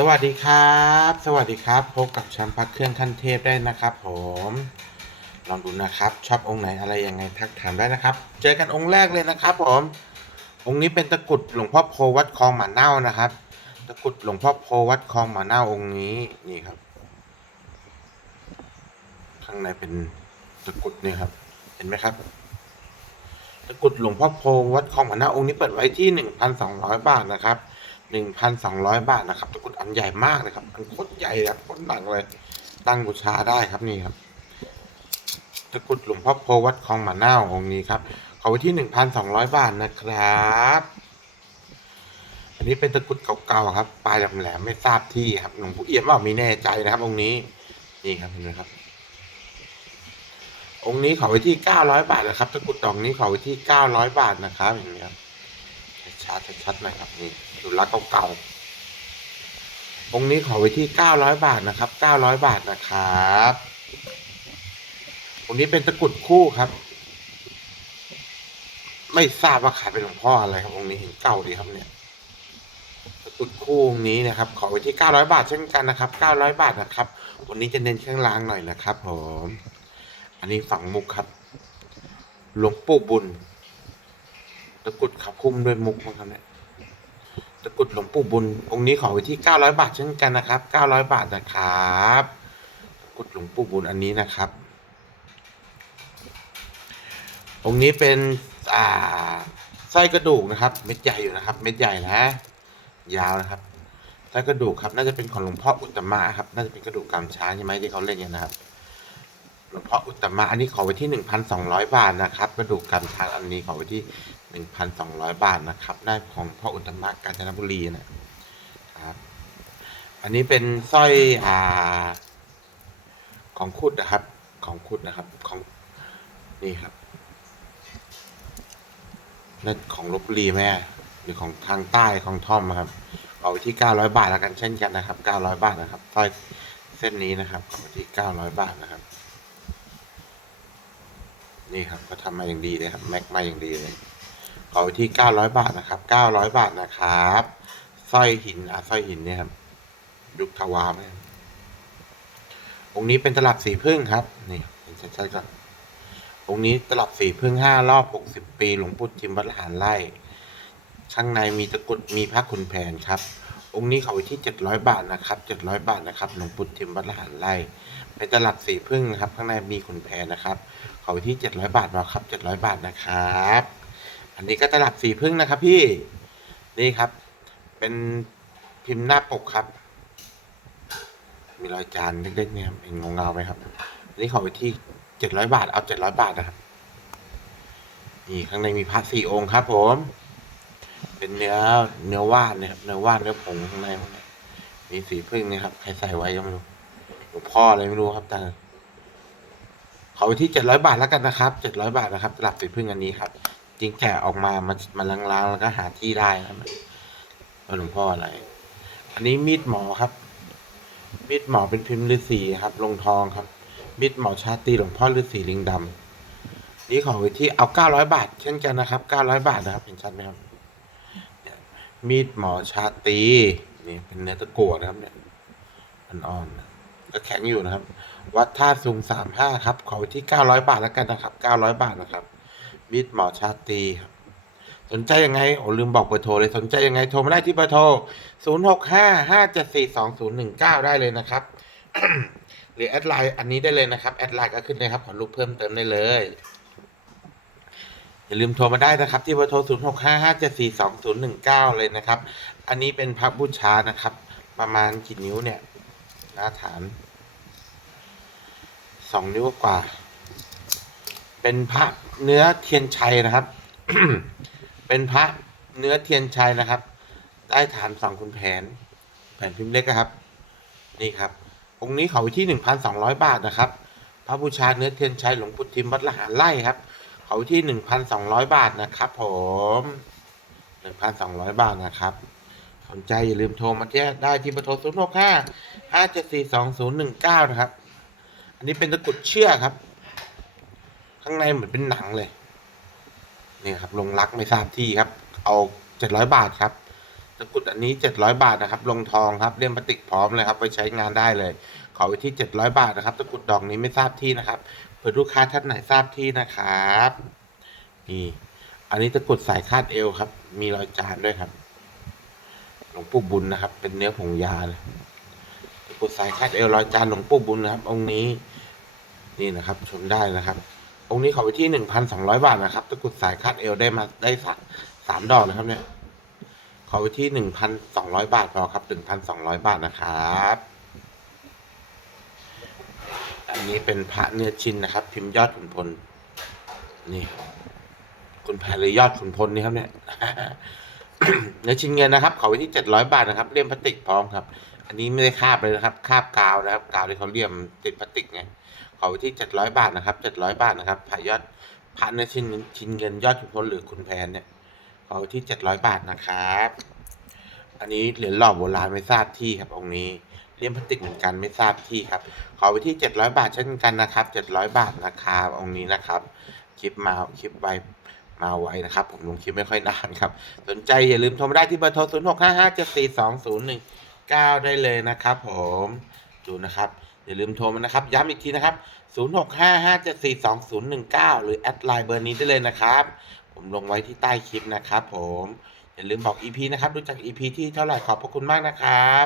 สวัสดีครับ สวัสดีครับ พบกับแชมป์พักเครื่องขั้นเทพได้นะครับ ผม ลองดูนะครับ ชอบองค์ไหนอะไรยังไงทักถามได้นะครับ เจอกันองค์แรกเลยนะครับ ผม องค์นี้เป็นตะกุดหลวงพ่อโพวัดคลองหมาเน่านะครับ ตะกุดหลวงพ่อโพวัดคลองหมาเน่าองค์นี้นี่ครับ ข้างในเป็นตะกุดนี่ครับ เห็นไหมครับ ตะกุดหลวงพ่อโพวัดคลองหมาเน่าองค์นี้เปิดไว้ที่หนึ่งพันสองร้อยบาทนะครับ หนึ่งพันสองร้อยบาทนะครับตะกุดอันใหญ่มากเลยครับอันโคตรใหญ่ครับโคตรหนักเลย ตั้งบูชาได้ครับนี่ครับตะกุดหลวงพ่อโพวัดคลองหมาเน่าองค์นี้ครับเขาไว้ที่หนึ่งพันสองร้อยบาทนะครับ อันนี้เป็นตะกุดเก่าๆครับปลายแหลมไม่ทราบที่ครับหลวงปู่เอี่ยมว่าม่แน่ใจนะครับองค์นี้นี่ครับเห็นไหมครับ องค์นี้เขาไว้ที่เก้าร้อยบาทนะครับตะกุดดอกนี้เขาไว้ที่เก้าร้อยบาทนะครับเห็นไหมครับ ชัดๆชัดๆหน่อยครับนี่ดูลักเก่าๆองค์นี้ขาไว้ที่เก้าร้อยบาทนะครับเก้าร้อยบาทนะครับองค์นี้เป็นตะกุดคู่ครับ ไม่ทราบว่าขายเป็นหลวงพ่ออะไรครับองค์นี้เห็นเก่าดีครับเนี่ยตะกุดคู่องค์นี้นะครับ ขอไว้ที่เก้าร้อยบาทเช่นกันนะครับเก้าร้อยบาทนะครับวันนี้จะเน้นเครื่องรางหน่อยนะครับผมอันนี้ฝังมุกครับหลวงปู่บุญ ตะกุดขับคุ้มด้วยมุกนะครับเนี่ยตะกุดหลวงปู่บุญ องค์นี้ขอไว้ที่เก้าร้อยบาทเช่นกันนะครับเก้าร้อยบาทนะครับตะกุดหลวงปู่บุญอันนี้นะครับ องค์นี้เป็นอ่าไส้กระดูกนะครับ เม็ดใหญ่อยู่นะครับ เม็ดใหญ่นะ ยาวนะครับไส้กระดูกครับ น่าจะเป็นของหลวงพ่ออุตตมะครับ น่าจะเป็นกระดูกกำช้างใช่ไหมที่เขาเล่นกันนะครับหลวงพ่ออุตตมะอันนี้ขอไว้ที่หนึ่งพันสองร้อยบาทนะครับ กระดูกกำช้างอันนี้ขอไว้ที่ หนึ่งพันสองร้อยบาทนะครับ ได้ของพ่ออุตมะกาญจนบุรีนะครับ อันนี้เป็นสร้อยอ่าของคุดนะครับ ของคุดนะครับของนี่ครับนั่นของลบบุรีแม่หรือของทางใต้ของท่อมนะครับ เอาไว้ที่เก้าร้อยบาทแล้วกันเช่นกันนะครับเก้าร้อยบาทนะครับสร้อยเส้นนี้นะครับเอาไว้ที่เก้าร้อยบาทนะครับนี่ครับก็ทำมาอย่างดีเลยครับ แม็กมาอย่างดีเลย เอาไว้ที่เก้าร้อยบาทนะครับเก้าร้อยบาทนะครับสร้อยหินอะสร้อยหินเนี่ยครับยุคทวารไหมองค์นี้เป็นตลับสีพึ่งครับนี่เห็นชัดๆก่อนองค์นี้ตลับสีพึ่งห้ารอบหกสิบปีหลวงปู่จิมวัดหานไร่ข้างในมีตะกุดมีพระขุนแผนครับ องค์นี้เขาไว้ที่เจ็ดร้อยบาทนะครับเจ็ดร้อยบาทนะครับหลวงปู่ทิมวัดหันไร่เป็นตลับสีพึ่งนะครับ ข้างในมีขุนแผนนะครับเขาไว้ที่เจ็ดร้อยบาทมาครับเจ็ดร้อยบาทนะครับ อันนี้ก็ตลับสีพึ่งนะครับพี่ นี่ครับ เป็นพิมพ์หน้าปกครับ มีรอยจานเล็กๆเนี่ยครับเห็นเงาๆไหมครับนนี้เขาไว้ที่เจ็ดร้อยบาท เอาเจ็ดร้อยบาทนะครับ นี่ข้างในมีพระสี่องค์ครับ ผม เป็นเนื้อเนื้อว่านนะครับ เนื้อว่านเนื้อผงข้างในมีสีพึ่งนะครับ ใครใส่ไว้ก็ไม่รู้หลวงพ่ออะไรไม่รู้ครับแต่ขอไว้ที่เจ็ดร้อยบาทแล้วกันนะครับเจ็ดร้อยบาทนะครับตลับสีพึ่งอันนี้ครับ จริงแกะออกมามันมันล้างๆแล้วก็หาที่ได้ครับหลวงพ่ออะไร อันนี้มีดหมอครับ มีดหมอเป็นพิมพ์ฤาษีครับ ลงทองครับ มีดหมอชาตีหลวงพ่อฤาษีลิงดำนี่ขอไว้ที่เอาเก้าร้อยบาท เช่นกันนะครับเก้าร้อยบาทนะครับ เห็นชัดไหมครับ มีดหมอชาตีนี่เป็นเนื้อตะกั่วนะครับ เนี่ยอ่อนๆก็แข็งอยู่นะครับ วัดท่าซุงสามห้าครับ ขอไว้ที่เก้าร้อยบาทแล้วกันนะครับเก้าร้อยบาทนะครับ มีดหมอชาตรีครับสนใจยังไงโอ้ลืมบอกเบอร์โทรเลยสนใจยังไงโทรมาได้ที่เบอร์โทรศูนย์หกห้าห้าเจ็ดสี่สองศูนย์หนึ่งเก้าได้เลยนะครับ หรือแอดไลน์อันนี้ได้เลยนะครับ แอดไลน์ก็ขึ้นเลยครับ ขอรูปเพิ่มเติมได้เลย อย่าลืมโทรมาได้นะครับ ที่เบอร์โทร 0 6 5 5 7 4 2 0 1 9 เลยนะครับ อันนี้เป็นพระบูชานะครับ ประมาณกี่นิ้วเนี่ยหน้าฐานสองนิ้วกว่า เป็นพระเนื้อเทียนชัยนะครับ เป็นพระเนื้อเทียนชัยนะครับ ได้ฐานสองคุณแผน แผ่นพิมพ์เล็กนะครับ นี่ครับ องค์นี้เขาไว้ที่หนึ่งพันสองร้อยบาทนะครับ พระบูชาเนื้อเทียนชัยหลวงปู่ทิมวัดละหารไร่ครับ เขาที่หนึ่งพันสองร้อยบาทนะครับ ผมหนึ่งพันสองร้อยบาทนะครับสนใจอย่าลืมโทรมาที่ได้ที่เบอร์โทรศูนย์หกห้าห้าเจ็ดสี่สองศูนย์หนึ่งเก้านะครับ อันนี้เป็นตะกุดเชือกครับ ข้างในเหมือนเป็นหนังเลยนี่ครับลงรักไม่ทราบที่ครับ เอาเจ็ดร้อยบาทครับตะกรุดอันนี้เจ็ดร้อยบาทนะครับ ลงทองครับเลี่ยมพลาสติกพร้อมเลยครับไปใช้งานได้เลย ขอไว้ที่เจ็ดร้อยบาทนะครับตะกรุดดอกนี้ไม่ทราบที่นะครับเผื่อลูกค้าท่านไหนทราบที่นะครับนี่อันนี้ตะกรุดสายคาดเอวครับ มีรอยจานด้วยครับหลวงปู่บุญนะครับ เป็นเนื้อผงยาเลยตะกรุดสายคาดเอวรอยจานหลวงปู่บุญนะครับองค์นี้ นี่นะครับชมได้นะครับ องค์นี้ขอไปที่หนึ่งพันสองร้อยบาทนะครับตะกรุดสายคาดเอวได้มาได้สามสามดอกนะครับเนี่ย ขอไปที่หนึ่งพันสองร้อยบาทพอครับหนึ่งพันสองร้อยบาทนะครับ อันนี้เป็นพระเนื้อชิ้นนะครับ พิมพ์ยอดขุนพล นี่คุณแพรเลยยอดขุนพลนี่ครับเนี่ยเนื้อชิ้นเงินนะครับ ขอไว้ที่เจ็ดร้อยบาทนะครับเลี่ยมพลาสติกพร้อมครับ อันนี้ไม่ได้คาบเลยนะครับ คาบกาวนะครับ กาวที่เขาเลี่ยมติดพลาสติกไง ขอไว้ที่เจ็ดร้อยบาทนะครับเจ็ดร้อยบาทนะครับพระยอดพระเนื้อชิ้นชิ้นเงินยอดขุนพลหรือคุณแพนเนี่ยขอไว้ที่เจ็ดร้อยบาทนะครับ อันนี้เหรียญหล่อโบราณไม่ทราบที่ครับองค์นี้เลี่ยมพลาสติกเหมือนกันไม่ทราบที่ครับ ขอไว้ที่เจ็ดร้อยบาทเช่นกันนะครับเจ็ดร้อยบาทนะครับองค์นี้นะครับคลิปมาคลิปไว้มาไว้นะครับ ผมลงคลิปไม่ค่อยนานครับ สนใจอย่าลืมโทรมาได้ที่เบอร์โทร 0 6 5 5 7 4 2 0 1 9 ได้เลยนะครับผม ดูนะครับ อย่าลืมโทรมานะครับ ย้ำอีกทีนะครับ 0 6 5 5 7 4 2 0 1 9 หรือแอดไลน์เบอร์นี้ได้เลยนะครับ ผมลงไว้ที่ใต้คลิปนะครับผม อย่าลืมบอก EP นะครับดูจาก EP ที่เท่าไหร่ขอบพระคุณมากนะครับ